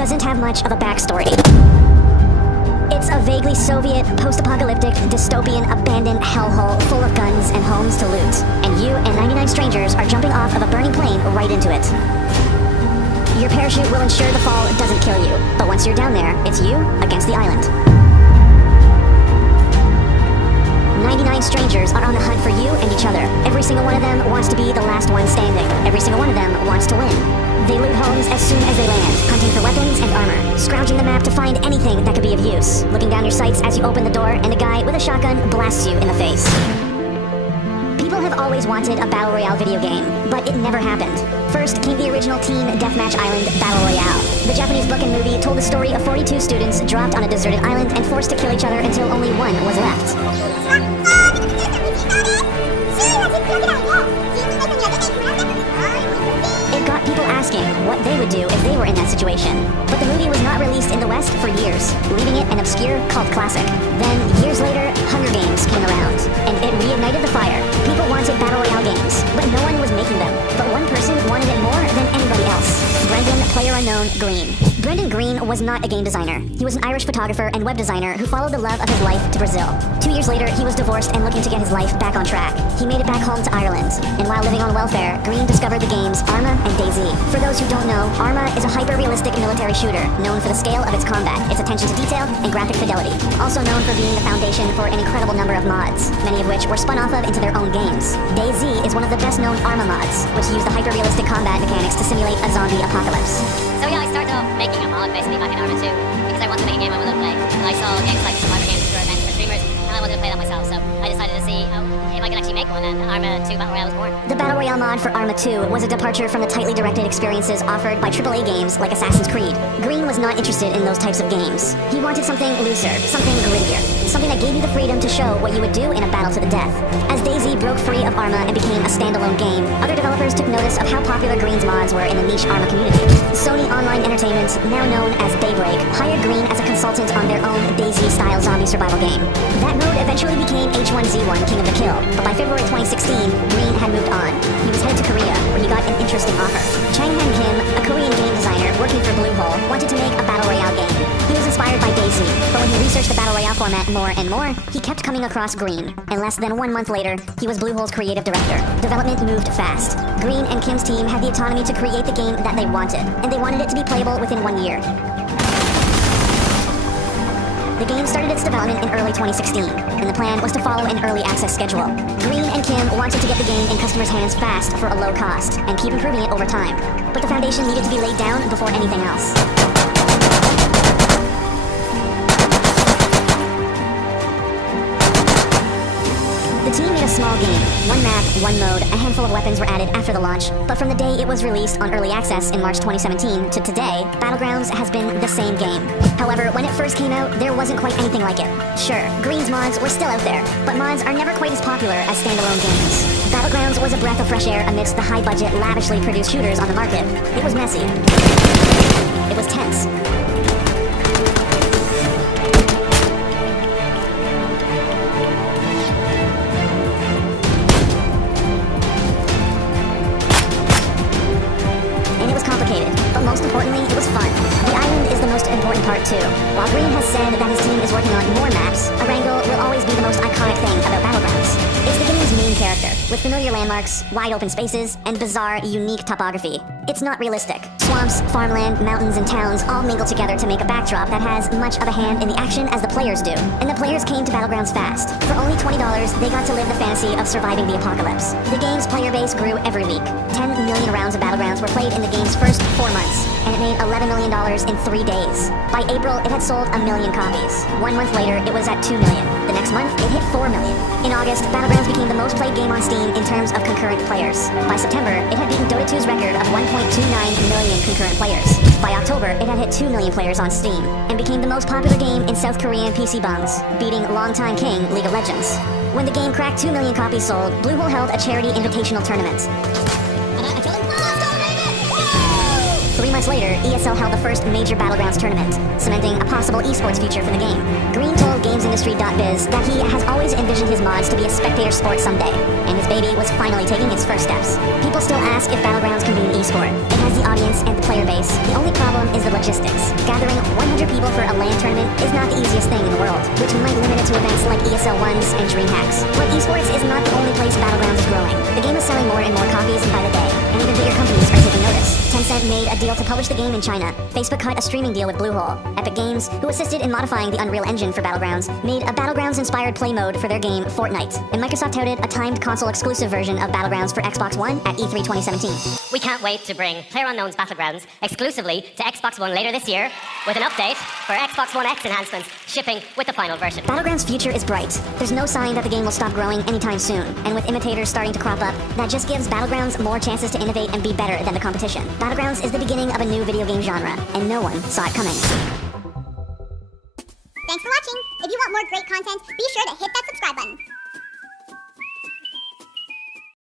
doesn't have much of a backstory. It's a vaguely Soviet, post-apocalyptic, dystopian, abandoned hellhole full of guns and homes to loot. And you and 99 strangers are jumping off of a burning plane right into it. Your parachute will ensure the fall doesn't kill you, but once you're down there, it's you against the island. 99 strangers are on the hunt for you and each other. Every single one of them wants to be the last one standing. Every single one of them wants to win. They loot homes as soon as they land, hunting for weapons and armor, scrounging the map to find anything that could be of use, looking down your sights as you open the door and a guy with a shotgun blasts you in the face. People have always wanted a Battle Royale video game, but it never happened. First came the original Team Deathmatch Island Battle Royale. The Japanese book and movie told the story of 42 students dropped on a deserted island and forced to kill each other until only one was left. It got people asking what they would do if they were in that situation. But the movie was not released in the West for years, leaving it an obscure cult classic. Then, years later, Hunger Games came around, and it reignited the fire. People wanted Battle Royale games, but no one was making them. But one person wanted it more than anybody else. Brendan, PlayerUnknown Green. Brendan Green was not a game designer. He was an Irish photographer and web designer who followed the love of his life to Brazil. 2 years later, he was divorced and looking to get his life back on track. He made it back home to Ireland, and while living on welfare, Green discovered the games Arma and DayZ. For those who don't know, Arma is a hyper-realistic military shooter, known for the scale of its combat, its attention to detail, and graphic fidelity. Also known for being the foundation for an incredible number of mods, many of which were spun off of into their own games. DayZ is one of the best-known Arma mods, which use the hyper-realistic combat mechanics to simulate a zombie apocalypse. So yeah, I started off making a mod basically back in Arma 2 because I wanted to make a game I wanted to play. And I saw games like Survivor games which were events for streamers, and I wanted to play that myself. So I decided to see if I could actually make one, and Arma 2 Battle Royale was born. The Battle Royale mod for Arma 2 was a departure from the tightly directed experiences offered by AAA games like Assassin's Creed. Green was not interested in those types of games. He wanted something looser, something grittier, something that gave you the freedom to show what you would do in a battle to the death. As DayZ broke free of Arma and became a standalone game, other developers took notice of how popular Green's mods were in the niche Arma community. Sony Online Entertainment, now known as Daybreak, hired Green as a consultant on their own DayZ-style zombie survival game. That mode eventually became H1Z1 King of the Kill, but by February 2016, Green had moved on. He was headed to Korea, where he got an interesting offer. Chang-Han Kim, a Korean game designer working for Bluehole, wanted to make a Battle Royale game. He was inspired by DayZ, but when he researched the Battle Royale format more and more, he kept coming across Green. And less than 1 month later, he was Bluehole's creative director. Development moved fast. Green and Kim's team had the autonomy to create the game that they wanted, and they wanted it to be playable within 1 year. The game started its development in early 2016, and the plan was to follow an early access schedule. Green and Kim wanted to get the game in customers' hands fast for a low cost, and keep improving it over time. But the foundation needed to be laid down before anything else. The team made a small game. 1 map, 1 mode, a handful of weapons were added after the launch, but from the day it was released on early access in March 2017 to today, Battlegrounds has been the same game. However, when it first came out, there wasn't quite anything like it. Sure, Green's mods were still out there, but mods are never quite as popular as standalone games. Battlegrounds was a breath of fresh air amidst the high-budget, lavishly produced shooters on the market. It was messy. It was tense. But most importantly, it was fun. The island is the most important part too. While Green has said that his team is working on more maps, Erangel will always be the most iconic thing about Battlegrounds. It's the game's main character, with familiar landmarks, wide open spaces, and bizarre, unique topography. It's not realistic. Swamps, farmland, mountains, and towns all mingle together to make a backdrop that has much of a hand in the action as the players do. And the players came to Battlegrounds fast. For only $20, they got to live the fantasy of surviving the apocalypse. The game's player base grew every week. 10 million rounds of Battlegrounds were played in the game's first 4 months, and it made $11 million in 3 days. By April, it had sold 1 million copies. 1 month later, it was at 2 million. The next month, it hit 4 million. In August, Battlegrounds became the most played game on Steam in terms of concurrent players. By September, it had beaten Dota 2's record of 1.29 million concurrent players. By October, it had hit 2 million players on Steam, and became the most popular game in South Korean PC bungs, beating longtime king League of Legends. When the game cracked 2 million copies sold, Bluehole held a charity invitational tournament. 3 months later, ESL held the first major Battlegrounds tournament, cementing a possible esports future for the game. Green told GamesIndustry.biz that he has always envisioned his mods to be a spectator sport someday, and his baby was finally taking its first steps. People still ask if Battlegrounds can be an esport. It has the audience and the player base. The only problem is the logistics. logistics. Gathering 100 people for a LAN tournament is not the easiest thing in the world, which might limit it to events like ESL 1s and DreamHacks. But esports is not the only place Battlegrounds is growing. The game is selling more and more copies by the day, and even bigger companies are taking notice. Tencent made a deal to publish the game in China. Facebook cut a streaming deal with Bluehole. Epic Games, who assisted in modifying the Unreal Engine for Battlegrounds, made a Battlegrounds-inspired play mode for their game Fortnite. And Microsoft touted a timed console-exclusive version of Battlegrounds for Xbox One at E3 2017. We can't wait to bring PlayerUnknown's Battlegrounds exclusively to Xbox One later this year, with an update for Xbox One X enhancements shipping with the final version. Battlegrounds' future is bright. There's no sign that the game will stop growing anytime soon, and with imitators starting to crop up, that just gives Battlegrounds more chances to innovate and be better than the competition. Battlegrounds is the beginning of a new video game genre, and no one saw it coming. Thanks for watching. If you want more great content, be sure to hit that